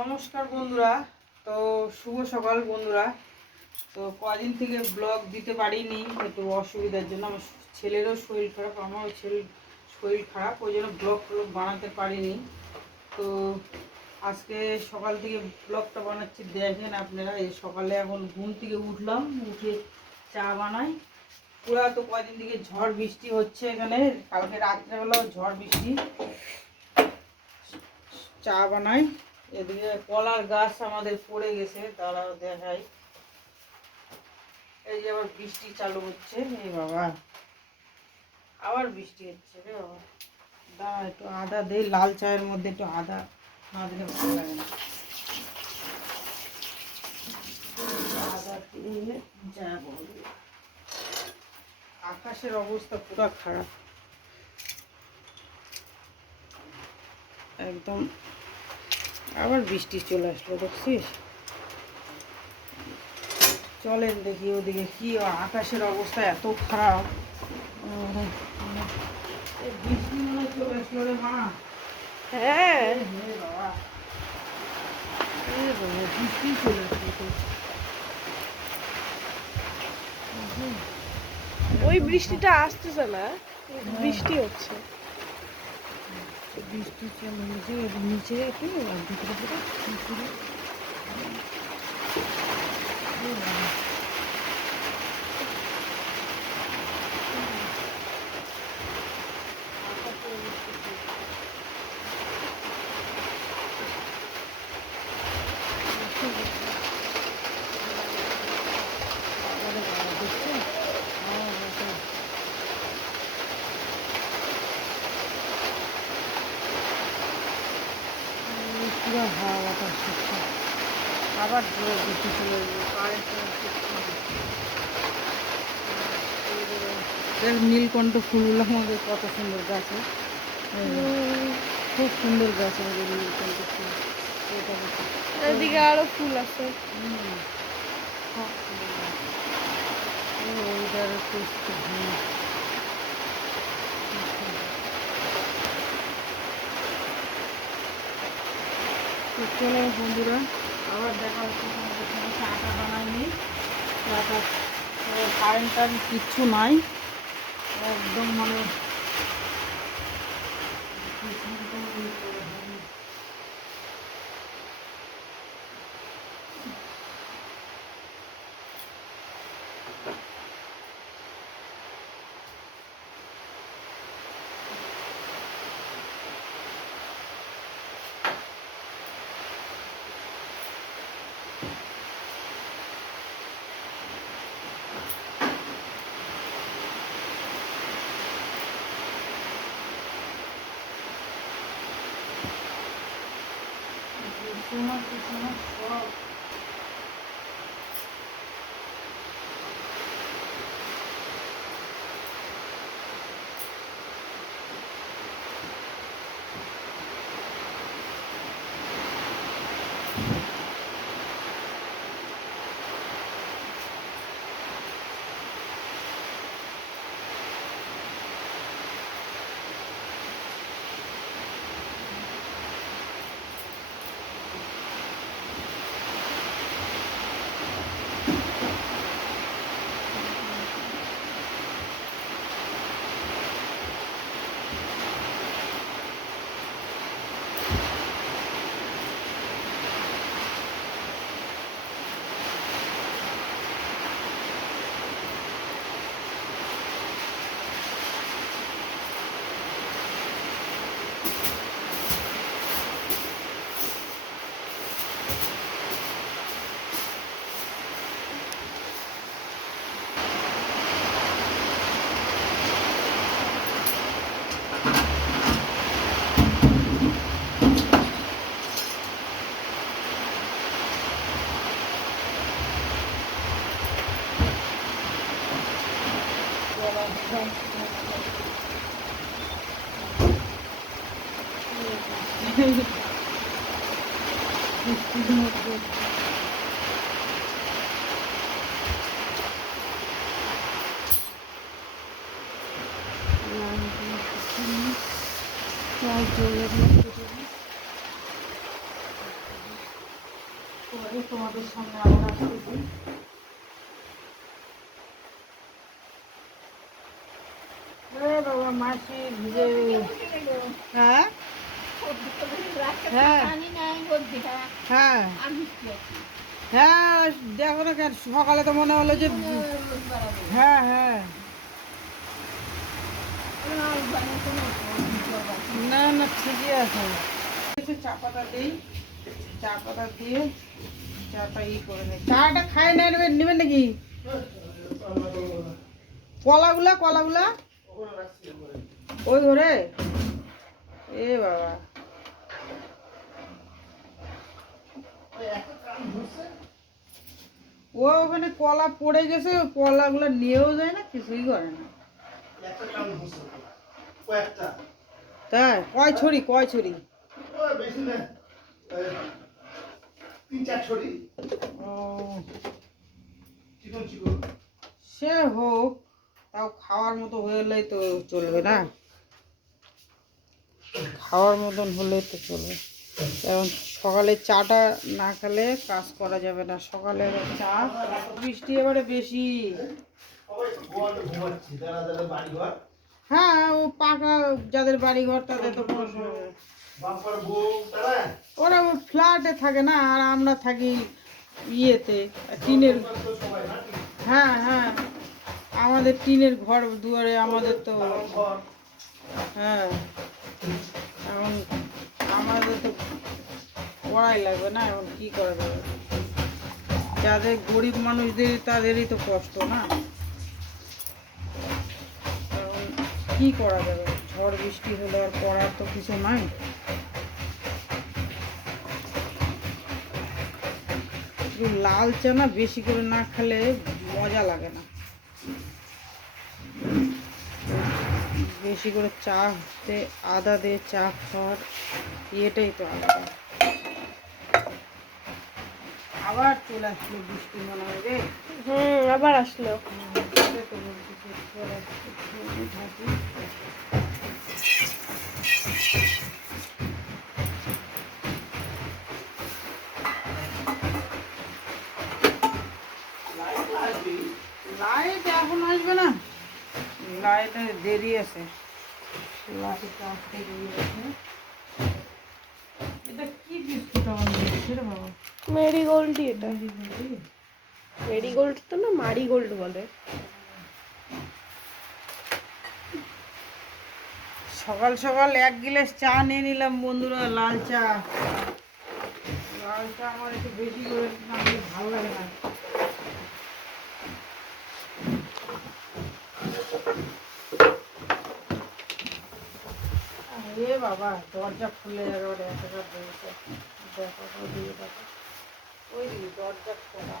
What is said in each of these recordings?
নমস্কার বন্ধুরা। তো শুভ সকাল বন্ধুরা। তো কদিন থেকে ব্লগ দিতে পারিনি একটু অসুবিধার জন্য। আমার ছেলেরও শরীর খারাপ, আমারও ছেলের শরীর খারাপ, ওই জন্য ব্লগ বানাতে পারিনি। তো আজকে সকাল থেকে ব্লগটা বানাচ্ছি, দেখেন আপনারা। এই সকালে এখন ঘুম থেকে উঠলাম, উঠে চা বানাই। পুরা তো কদিন থেকে ঝড় বৃষ্টি হচ্ছে এখানে, কালকে রাত্রেবেলাও ঝড় বৃষ্টি। চা বানাই। এদিকে কলার গাছ আমাদের পড়ে গেছে, তারাও দেখাই। এই যে আবার বৃষ্টি চালু হচ্ছে, এই বাবা আবার বৃষ্টি হচ্ছে রে বাবা। দাঁড়া একটু আদা দেই, লাল চায়ের মধ্যে একটু আদা না দিলে ভালো লাগে না। আদা দিয়ে যা বলবে। আকাশের অবস্থা পুরো খারাপ, একদম। আবার বৃষ্টি চলে আসলো, দেখছিস? চলেন দেখি ওদিকে কি আকাশের অবস্থা এত খারাপ। বৃষ্টি মনে হয় চলে আসলো রে মা। হ্যাঁ, বাবা বৃষ্টি চলে আসলো। ওই বৃষ্টিটা আসতেছে না, বৃষ্টি হচ্ছে। বৃষ্টি চলে গেছে, নিচে একটু আর ভিতরে ভিতরে পুরো হাওয়া বাতাস করছে। আবার জোরে বৃষ্টি চলে গেল, কারেন্ট নীলকণ্ঠ ফুলগুলো আমাদের কত সুন্দর গাছে, খুব সুন্দর গাছ আমাদের নীলকণ্ঠ ফুল। এদিকে আরো ফুল আছে। খুব সুন্দর গাছ। ওইটার একটু চলো বন্ধুরা, আবার দেখা হচ্ছে তোমাদের সঙ্গে। চাটা বানাইনি, চাটা কারেন্ট টারেন্ট কিচ্ছু নাই, একদম মানে সব বৃষ্টির মধ্যে পরে তোমাদের সামনে আবার আসতেছি। বাবা মাসি ভিজে, হ্যাঁ হ্যাঁ হ্যাঁ হ্যাঁ, দেখো না কেন সকালে তো মনে হলো যে, হ্যাঁ হ্যাঁ, না না ঠিকই আছে। একটু চা পাতা দিই, চা পাতা দিয়ে চাটা করে নেই। চাটা খাই নেবেন নেবেন নাকি? কলাগুলা কলাগুলা ওই ঘরে, এ বাবা ও ওখানে কলা পড়ে গেছে, কলাগুলো নিয়েও যায় না, কিছুই করে না। তাই কয় ছড়ি কয় ছড়ি? ও সে হোক, তাও খাওয়ার মতো হলেই তো চলবে না, খাওয়ার মতন হলেই তো চলবে। কারণ সকালে চাটা না খেলে কাজ করা যাবে না। সকালে চা, বৃষ্টি এবারে বেশি। হ্যাঁ ও পাকা যাদের বাড়ি ঘর তাদের তো ওরা ফ্ল্যাটে থাকে না, আর আমরা থাকি ইয়েতে টিনের। হ্যাঁ হ্যাঁ, আমাদের টিনের ঘর দুয়ারে, আমাদের তো হ্যাঁ, এখন আমাদের তো করাই লাগবে না, এখন কি করা যাবে? যাদের গরিব মানুষদের তাদেরই তো কষ্ট না, এখন কি করা যাবে? ঝড় বৃষ্টি হলে আর করার তো কিছু নাই। লাল চা না বেশি করে না খেলে মজা লাগে না। বেশি করে চা আদা দিয়ে চা খাওয়ার ইয়েটাই তো আলাদা। আবার চলে আসলো বৃষ্টি মনে হয় রে। আবার আসলো। লাইট এখন আসবে না, লাইটের দেরি আছে, লাইটটা আসতে দেরি আছে। এটা কি বিস্কুট আমার দিয়েছে রে বাবা? মেরিগোল্ডই এটা। মেরিগোল্ড তো না, মারিগোল্ড বলে। সকাল সকাল এক গ্লাস চা নিয়ে নিলাম বন্ধুরা, লাল চা। লাল চা আমার একটু বেশি করে না হলে ভালো লাগে না। এ বাবা দরজা খুলে যাবে, এতটা দিয়েছে, দেখো দিয়ে দেখো, ওই দরজা খোলা।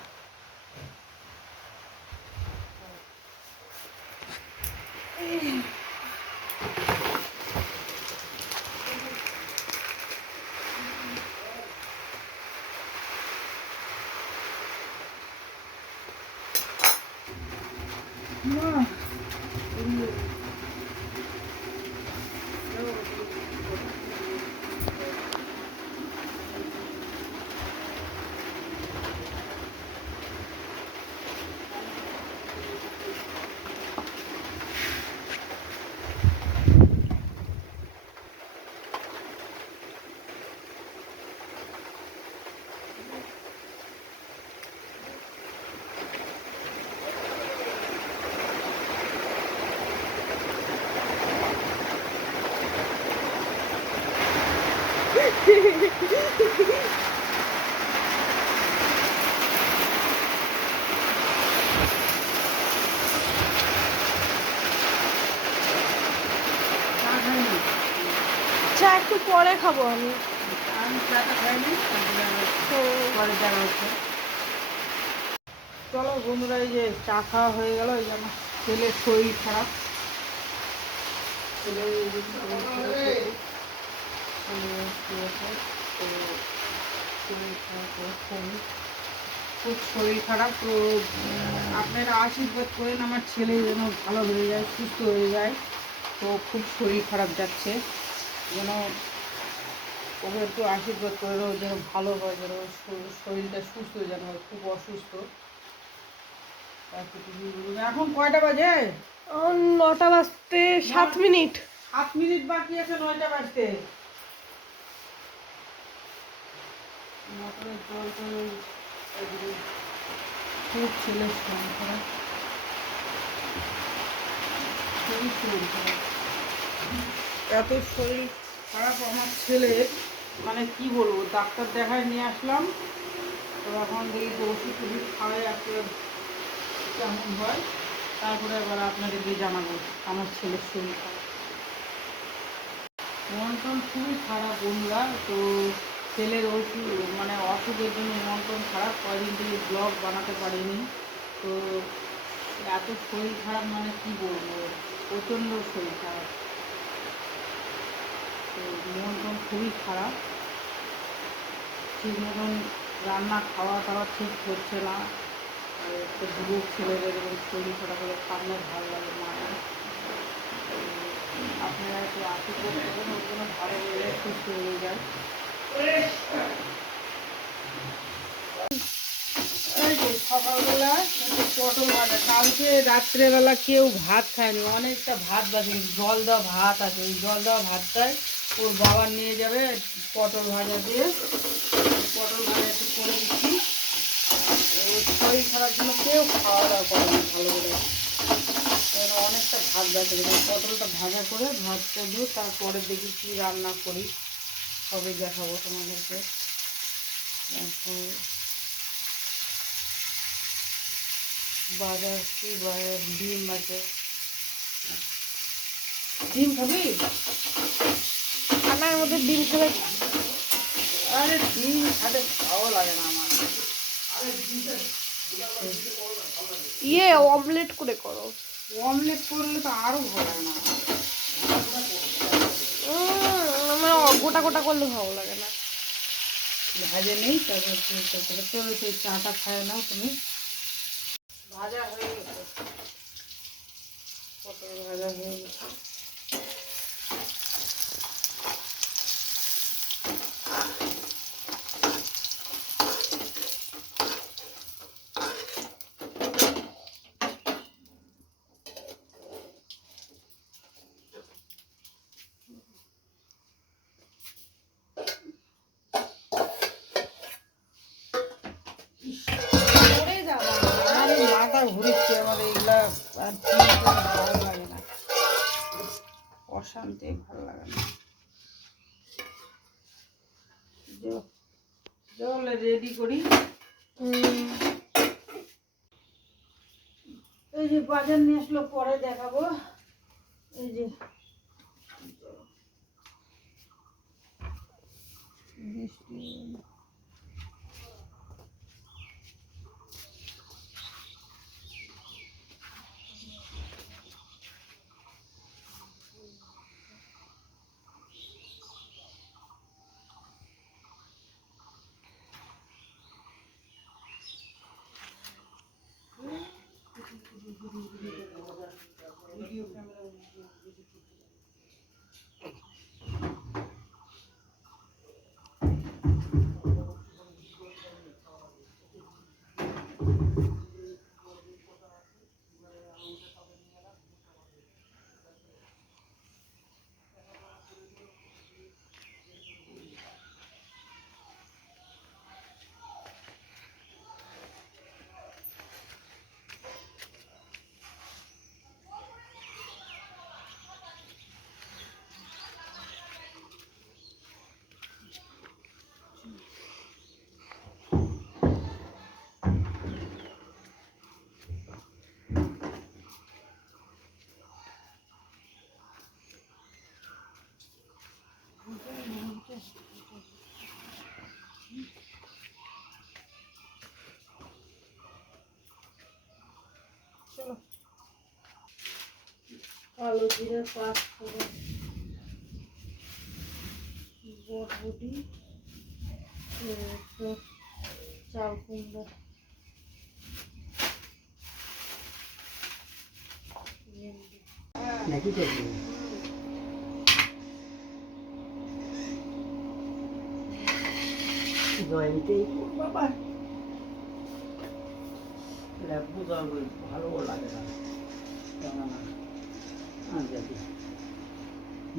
চা একটু পরে খাবো আমি। চাটা খাইনি, পরে দেখা হচ্ছে। চলো বন্ধুরা, এই যে চা খাওয়া হয়ে গেল। এই যে আমার ছেলের শরীর খারাপ, খুব শরীর খারাপ। তো আপনারা আশীর্বাদ করেন আমার ছেলে যেন ভালো হয়ে যায়, সুস্থ হয়ে যায়। তো খুব শরীর খারাপ যাচ্ছে, যেন ওকে একটু আশীর্বাদ করে দেবো যেন ভালো হয়, যেন ওর শরীরটা সুস্থ যেন হয়, খুব অসুস্থ। এখন কয়টা বাজে? 9টা বাজতে 7 মিনিট। 7 মিনিট বাকি আছে 9টা বাজতে। মোটরের জল তো খুব ছেলের শরীর খারাপ, খুবই শরীর খারাপ, এত শরীর খারাপ আমার ছেলের, মানে কি বলবো, ডাক্তার দেখায় নিয়ে আসলাম। তো এখন দেখি যে ওষুধ টষুধ খাওয়াই আসলে কেমন হয়, তারপরে এবার আপনাদেরকে জানাবো আমার ছেলের শরীর খারাপ। মন টন খুবই খারাপ বন্ধুরা। তো ছেলের ওষুধ মানে অসুখের জন্য মন টন খারাপ, কয়দিন থেকে ব্লগ বানাতে পারিনি। তো এত শরীর খারাপ মানে কি বলবো, প্রচণ্ড শরীর খারাপ। তো মন টন খুবই খারাপ, ঠিক মতন রান্না খাওয়া দাওয়া ঠিক হচ্ছে না। আর একটা যুবক ছেলেদের এরকম শরীর খারাপ হলে কান্না ভালো লাগে মায়ের। আপনারা একটু আশীর্বাদ করবেন ওর জন্য ভালো হয়ে যায়, সুস্থ হয়ে যায়। এই যে সকালবেলা একটু পটল ভাজা, কালকে রাত্রেবেলা কেউ ভাত খায়নি, অনেকটা ভাত বাকি, জল দেওয়া ভাত আছে, ওই জল দেওয়া ভাতটাই ওর বাবা নিয়ে যাবে পটল ভাজা দিয়ে। পটল ভাজা একটু করে দিচ্ছি, ওর শরীর খারাপ জন্য কেউ খাওয়া দাওয়া করে না ভালো করে, কেন অনেকটা ভাত বাকি রেখে পটলটা ভাজা করে ভাতটা দিয়ে তারপরে দেখি কী রান্না করি, সবে দেখাবো তোমাদেরকে। বাজার কি বাজার, ডিম আছে, ডিম খাবি? আনার মধ্যে ডিম খেলে আরে ডিম খাতে ভালো লাগে না আমার। অমলেট করে করো। অমলেট করলে তো আরও ভালো লাগে না আমার গোটা গোটা করলে ভালো লাগে না। ভাজে নেই, তারপর চলো সেই চাটা খায় নাও তুমি। ভাজা হয়ে গেছে, পটল ভাজা হয়ে গেছে। মাথা ঘুরেছে আমার এইগুলা, আর ভালো লাগে না, অশান্তি, ভালো লাগে না। জল রেডি করি। এই যে বাজার নিয়ে আসলো, পরে দেখাবো। এই যে বৃষ্টি, ভিডিও ক্যামেরা চলো। কালো জিরা, পাঁচফোড়ন, বটবটি, চাল কুমড়া, নাকি করবো জয়েন্টেই বাবা এটা বোঝা ভালো লাগে না কেননা আনজাতি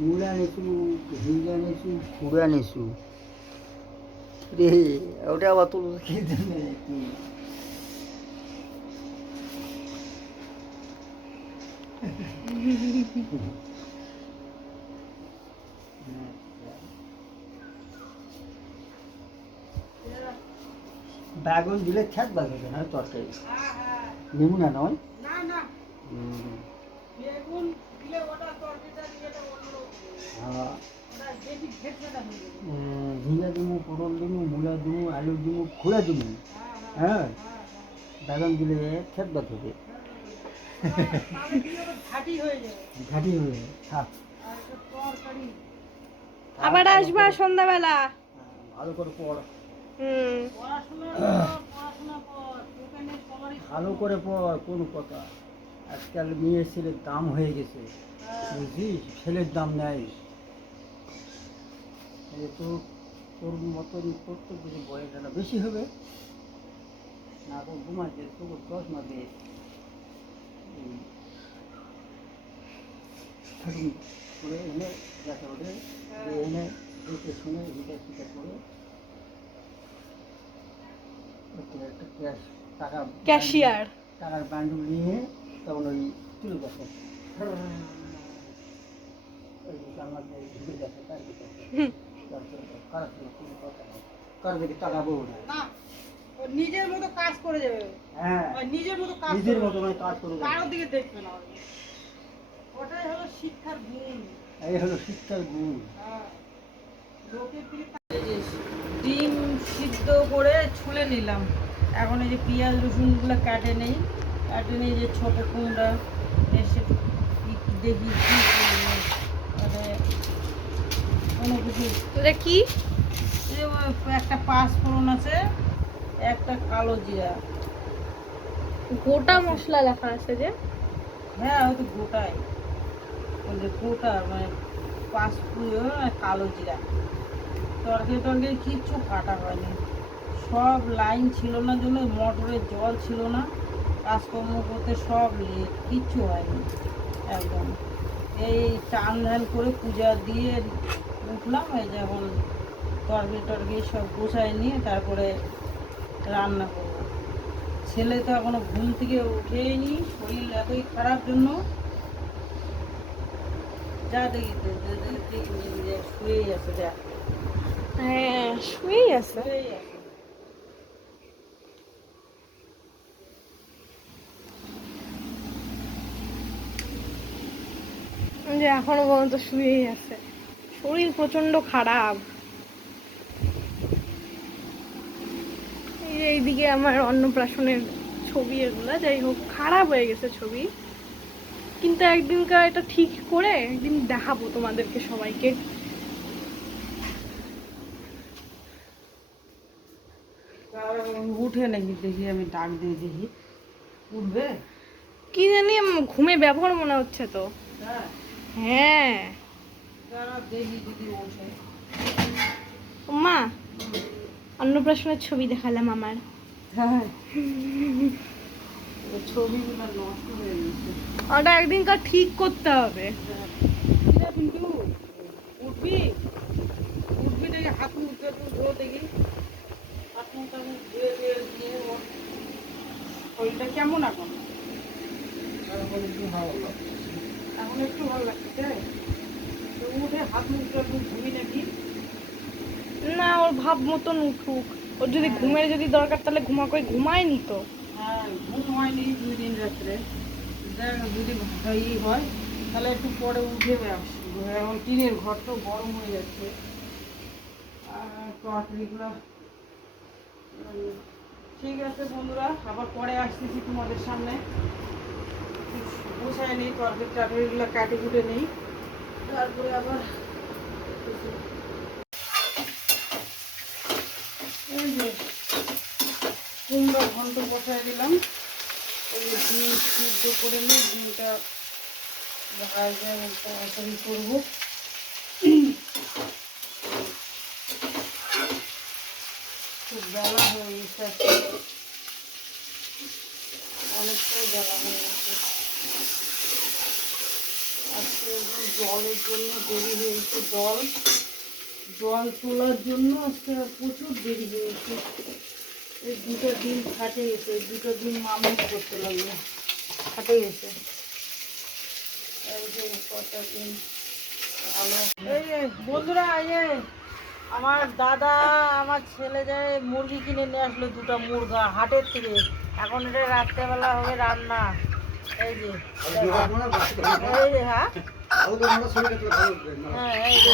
মূলা নেছু ঝিঙ্গা নেছু খুঁড়া নেছু রে ওটা আবার তোর খেয়ে দেবে বেগুন দিলে খেত বাঁধবে না তরকারি হ্যাঁ হ্যাঁ নেবু না নয় না না বেগুন দিলে ওটা তরকারিটা দিয়ে এটা অন্য হ্যাঁ ওটা বেশি ঘেটটা হয়ে যাবে। ঝিঙ্গা দিমু পটল দিমু মূলা দিমু আলু দিমু খুঁড়া দিমু হ্যাঁ বেগুন দিলে খেত বাঁধবে তাহলে কি হবে ঘাটি হয়ে যাবে ঘাটি হয়ে থাক আর একটা তরকারি আবার আসবা সন্ধ্যাবেলা। ভালো করে পড় পড়াশোনা পড়াশোনা কর এখানে সবারই ভালো করে পড় কোন কথা আজকাল মেয়ে ছেলের দাম হয়ে গেছে বুঝছিস ছেলের দাম নেই এই তো তোর মতন করতে যদি বয়সটা বেশি হবে না তো ঘুমাতে তোর চশমা দিয়ে থাকুন করে এনে যাতে ওদের এনে দেখে শুনে হিটা ফিটা করে একটা ক্যাশ টাকা ক্যাশিয়ার টাকার বান্ডুল নিয়ে তখন ওই তুলে দেখে ওই জানলা দিয়ে ঘুরে দেখে তার কার দেখে টাকা বউ না না ও নিজের মতো কাজ করে যাবে হ্যাঁ ও নিজের মতো কাজ নিজের করবে। মতো মানে কাজ করে যাবে। কারোর দিকে দেখবে না ও। ওটাই হলো শিক্ষার গুণ এই হলো শিক্ষার গুণ হ্যাঁ। লোকের দিকে ডিম সিদ্ধ করে ছুলে নিলাম এখন এই যে পেঁয়াজ রসুনগুলো কাটে নেই যে ছোট কুমড়া এসে দেখি কী করবো মানে কোনো কিছু এটা কি? এই যে একটা পাঁচফোড়ন আছে একটা কালো জিরা গোটা মশলা লেখা আছে যে। হ্যাঁ হয়তো গোটাই ওই যে গোটা মানে পাঁচফোড়ন আর কালো জিরা তরকারি কিচ্ছু কাটা হয়নি সব লাইন ছিল না জন্য মোটরের জল ছিল না কাজকর্ম করতে সব লেট কিচ্ছু হয়নি একদম এই চান ধান করে পূজা দিয়ে উঠলাম এই যখন তরকারি সব গোছায় নিয়ে তারপরে রান্না করব ছেলে তো এখনো ঘুম থেকে উঠেই নি শরীর এতই খারাপ জন্য যা দেখি শুয়েই আছে যা হ্যাঁ শুয়েই আছে। শুয়েই আছে যে এখনো পর্যন্ত শুয়েই আছে, শরীর প্রচন্ড খারাপ। এই যে এইদিকে আমার অন্নপ্রাশনের ছবি, এগুলা যাই হোক খারাপ হয়ে গেছে ছবি, কিন্তু একদিনকার এটা ঠিক করে একদিন দেখাবো তোমাদেরকে সবাইকে। উঠে নাকি দেখি আমি ডাক দিয়ে দেখি উঠবে কি জানি ঘুমে ব্যবহার মনে হচ্ছে তো। হ্যাঁ হ্যাঁ যারা দেখি যদি ওঠে মা, অন্নপ্রাশনের ছবি দেখালাম আমার। হ্যাঁ ছবিগুলো নষ্ট হয়ে গেছে ওটা একদিনকার ঠিক করতে হবে। কিরা কিন্তু উঠবি উঠবি দেখি হাত মুখ ধো দেখি হাত মুখ ধুয়ে দিয়ে ওর শরীরটা কেমন এখন এখন একটু ভালো লাগছে তো উঠে হাত মুখ ধুবি নাকি না, ওর ভাব মতন উঠুক, ওর যদি ঘুমের যদি দরকার তাহলে ঘুমায়নি তো। হ্যাঁ ঘুম হয়নি 2 দিন রাত্রে দেখ যদি ই হয় তাহলে একটু পরে উঠে আসবো এখন টিনের ঘর তো গরম হয়ে যাচ্ছে আর তরকারিগুলো ঠিক আছে বন্ধুরা আবার পরে আসতেছি তোমাদের সামনে গোছায় নেই তরকারিগুলো কাটে কুটে নেই তারপরে আবার এই যে কুমড়ো ঘন্ট বসায় দিলাম ওই ডিম সিদ্ধ করে নিই ডিমটা ভাজা তাড়াতাড়ি করবো বেলা হয়ে গেছে অনেকটাই বেলা হয়ে গেছে আজকে জলের জন্য দেরি হয়েছে জল তোলার জন্য আজকে প্রচুর দেরি হয়েছে এই 2টা দিন খাটে গেছে 2টা দিন মামুন করতে লাগলো খাটে গেছে এই যে কটা দিন ভালো এই যে বন্ধুরা এই যে আমার দাদা আমার ছেলে যায় মুরগি কিনে নিয়ে আসলো 2টা মুরগা হাটের থেকে এখন এটা রাত্রেবেলা হবে রান্না এই যে এই যে হ্যাঁ হ্যাঁ এই যে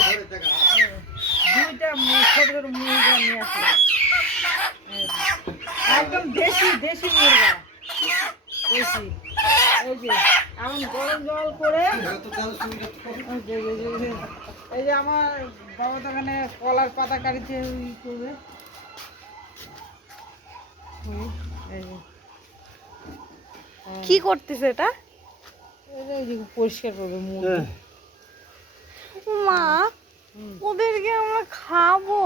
2টা ছোট ছোট মুরগা নিয়ে আসলো একদম দেশি মুরগা দেশি এই যে এখন গরম জল করে এই যে আমার বাবা তো এখানে কলার পাতা কাটিতে করবে এই যে কি করতেছে এটা? এই যে পরিষ্কার করবে মুখ মা ওদেরকে আমরা খাবো,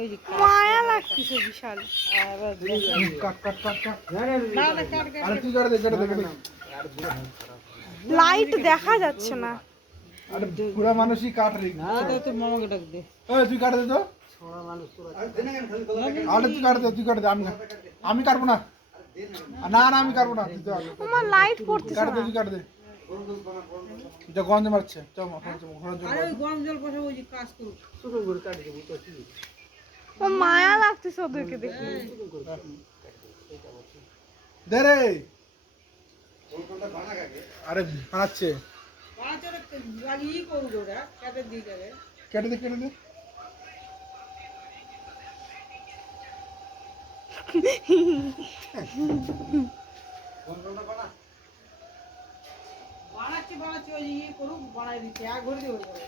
এই যে মায়া লাগতেছে বিশাল। লাইট দেখা যাচ্ছে না। আরে পুরা মানুষই কাট রে। না তো তোর মামাকে ডাক দে ওই তুই কাট দে তো। ছোড়া মানুষ তোরা আরে তুই কাট দে আমি কাটবো না। না আমি কাটবো না। তুই তো মা লাইট পড়তেছে কাট দে না। তুই কাট দে। এটা গন্ধ মারছে। চল আরে ওই গরম জল বসে ওই যে কাজ করুক ছোট করে কাটি দেবো তো কি ও মায়া লাগতেছে ওদেরকে দেখে। দে রে। আরে বানাচ্ছে। বাচ্চারা লাগিয়ে করুক ওরা কেটে দিয়ে যাবে কেটে দে। বানাচ্ছি ওই ইয়ে করুক বানাই দিচ্ছি এক ঘড়ি হয়ে যাবে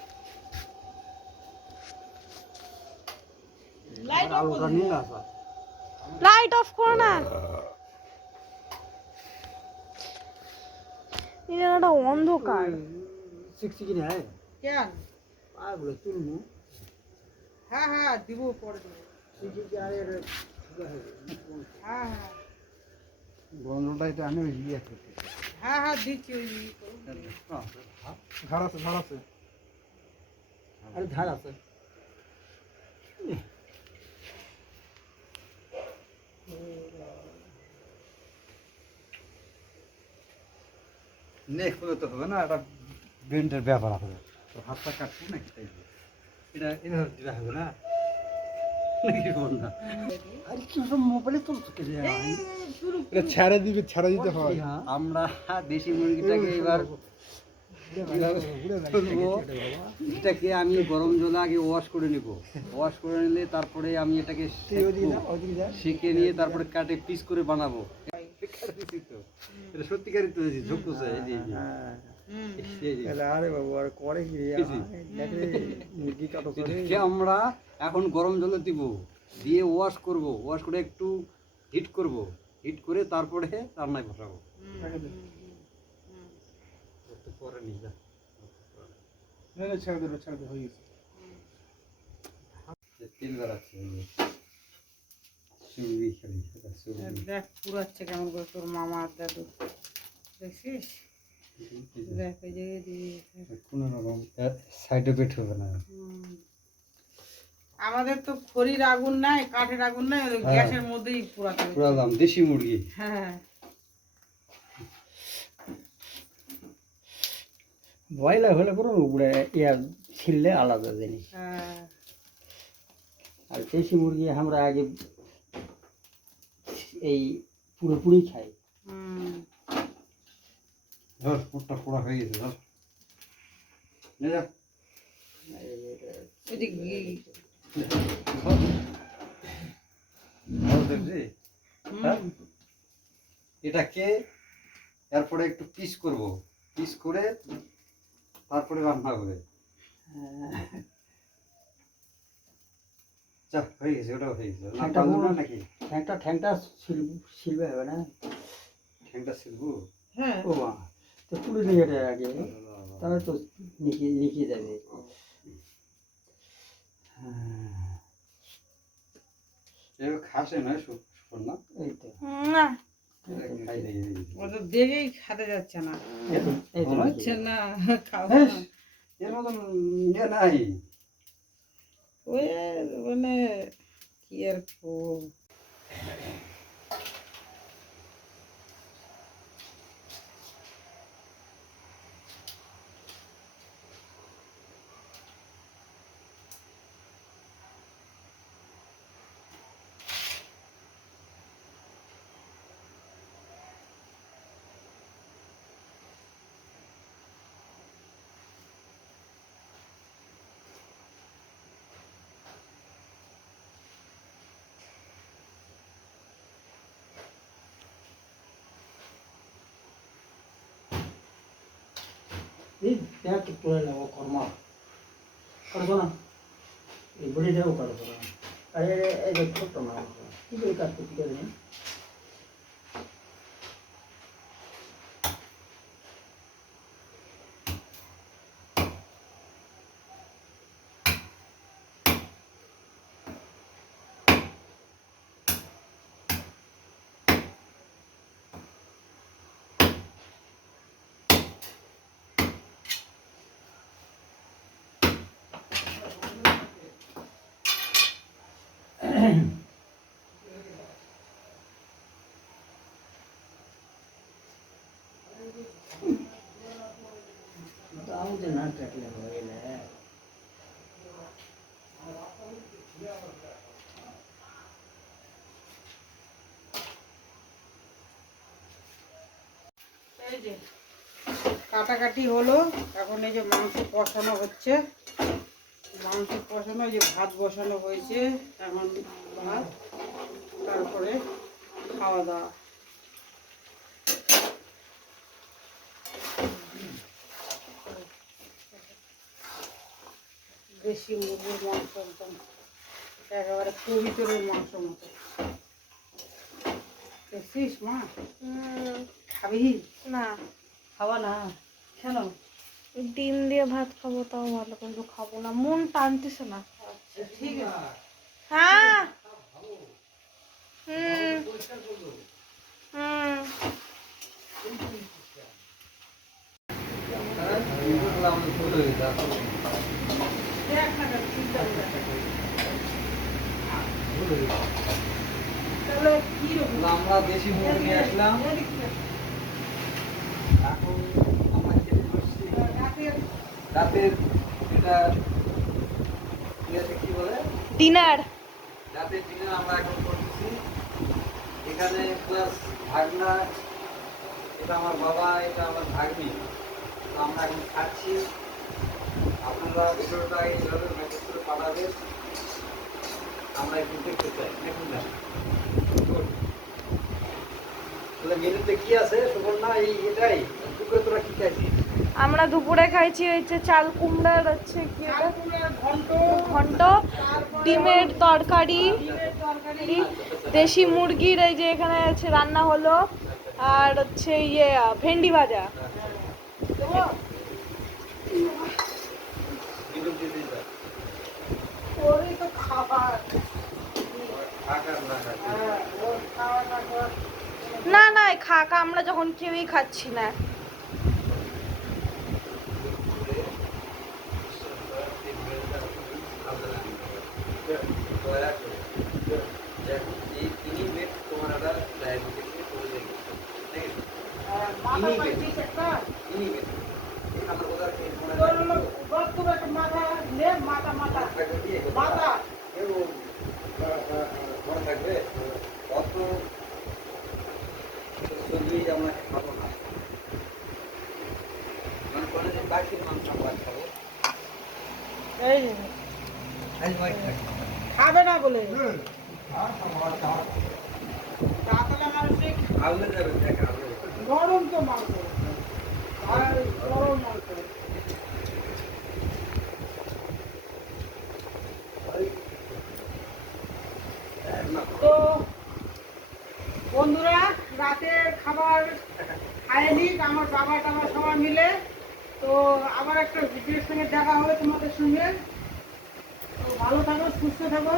লাইট অফ আলোটা করে নিয়ে আসা লাইট অফ করো না। এই জায়গাটা অন্ধকার। শিখছি কি না কেন আর বলে তুলমু হ্যাঁ দিব পরে দেবো শিখি কি আরে হ্যাঁ গন্ধটা এটা আমি ইয়ে করতে হ্যাঁ দিচ্ছি ওই ইয়ে করুক ঝাড় আছে। আরে ধার আছে নেক্সট হলে তো হবে না এটা বেন্টের ব্যাপার হবে তো হাতটা কাটবো নাকি তাই এটা এভাবে দিতে হবে না নাকি বল না আরে কি সব মোবাইলে তুলছো কে রে এটা ছেড়ে দিতে হয়। আমরা দেশি মুরগিটাকে এবার তুলবো। এটাকে আমি গরম জলে আগে ওয়াশ করে নিব ওয়াশ করে নিলে তারপরে আমি এটাকে সেঁকে নিয়ে তারপরে কাটে পিস করে বানাবো এটা সত্যিকারই তো যোগ্য আরে বাবু আর করে কি মুরগি কাটো এটাকে আমরা এখন গরম জলে দিব দিয়ে ওয়াশ করব ওয়াশ করে একটু হিট করব হিট করে তারপরে রান্নায় বসাবো পরে নিয়ে যা ছেড়ে দে হয়ে গেছে। তেল বেড়াচ্ছে সুবি খালি সুবি দেখ পুরাচ্ছে কেমন করে তোর মামা আর দাদু দেখছিস দেখ এই জায়গায় দিয়ে কোনো রকম সাইড এফেক্ট হবে না আমাদের তো খড়ির আগুন নাই কাঠের আগুন নাই ওই গ্যাসের মধ্যেই পুরাতে হবে। পুরো দাম দেশি মুরগি হ্যাঁ ব্রয়লার হলে পুরো উপরে ইয়া ছিললে আলাদা জিনিস হ্যাঁ আর দেশি মুরগি আমরা আগে এই পুরোপুরি খাই ধর পুরোটা পোড়া হয়ে গেছে ধর নে যা এদিকে এটাকে এরপরে একটু পিস করব পিস করে তারপরে রান্না হবে যা হয়ে গেছে ওটাও হয়ে গেছে নাকি ঠ্যাংটা ছিলবে হবে না ঠ্যাংটা ছিলবো হ্যাঁ ও মা তো পুরো জায়গাটা আগে তাহলে তো নিকিয়ে যাবে এবার খাসে না সুপর্ণা এই তো না এটা খাই দেখি ও তো দেখেই খেতে যাচ্ছে না, এই তো হচ্ছে না খাবো হ্যাঁ, না। এর মতন ইয়ে নাই। ওই মানে কি আর করবো। এই ব্যাগ তুলে নেব কর্মা করবো না এই বডিটাও করবো না আরে এই যে ছোট না কি করে কাজ করতে পারি আমাদের না থাকলে হয় না এই যে কাটাকাটি হলো, এখন এই যে মাংস কষানো হচ্ছে, মাংস কষানো, এই যে ভাত বসানো হয়েছে, এখন ভাত, তারপরে খাওয়া দাওয়া। দেশি মুরগির মাংস একদম একেবারে পবিত্রের মাংস মতো। দেখছিস মা, খাবি? না খাওয়া না কেন? ডিম দিয়ে ভাত খাবো তাও ভালো, কিন্তু খাবো না, মন টানতেছে না। আচ্ছা ঠিক আছে। হ্যাঁ হুম হুম দেখ না কেন, চিন্তা করে দেখ। তাহলে কি রকম? আমরা দেশি মুরগি নিয়ে আসলাম, এখন আমরা খেতে বসছি রাতের এটা কি বলে ডিনার। রাতের ডিনার আমরা এখন করতেছি এখানে, প্লাস ভাগনা, এটা আমার বাবা, এটা আমার ভাগ্নি, তো আমরা এখন খাচ্ছি। আপনারা ভিডিওটা এইভাবে মেসেজ করে পাঠাবেন, আমরা একটু দেখতে চাই। দেখুন না তাহলে মেনুতে কি আছে সুবর্ণা, এই এটাই দুপুরে তোরা কি খাইছিস? আমরা দুপুরে খাইছি হচ্ছে চাল কুমড়ার হচ্ছে কি এটা ঘন্ট, ডিমের তরকারি, দেশি মুরগির এই যে এখানে আছে রান্না হলো, আর হচ্ছে ইয়ে ভেন্ডি ভাজা। বিরোধ দিয়ে দিই দাও। ওরই তো খাবার। থাকার না থাকার। হ্যাঁ, ওর খাওয়া না খাওয়া। না না খাকা আমরা যখন কেউই খাচ্ছি না। মাথা পাইছিস একটা? তোর হলো গর্ত একটা মাথা নে, মাথা মাথা মাথা। এই যে, খাবে না বলে রাতলা মানুষে গরম তো মাংস, আর গরম মাংস। তো বন্ধুরা রাতের খাবার খায়নি আমার বাবা টাবা সবাই মিলে। তো আবার একটা ভিডিওর সঙ্গে দেখা হবে তোমাদের সঙ্গে। তো ভালো থাকো, সুস্থ থাকো,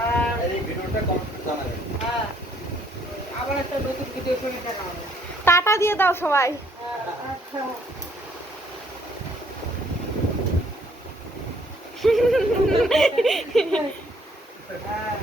আর এই ভিডিওটা কমেন্ট করে জানাবেন। হ্যাঁ, আবার একটা নতুন ভিডিও সঙ্গে দেখা হবে। টাটা দিয়ে দাও সবাই। আচ্ছা। হ্যাঁ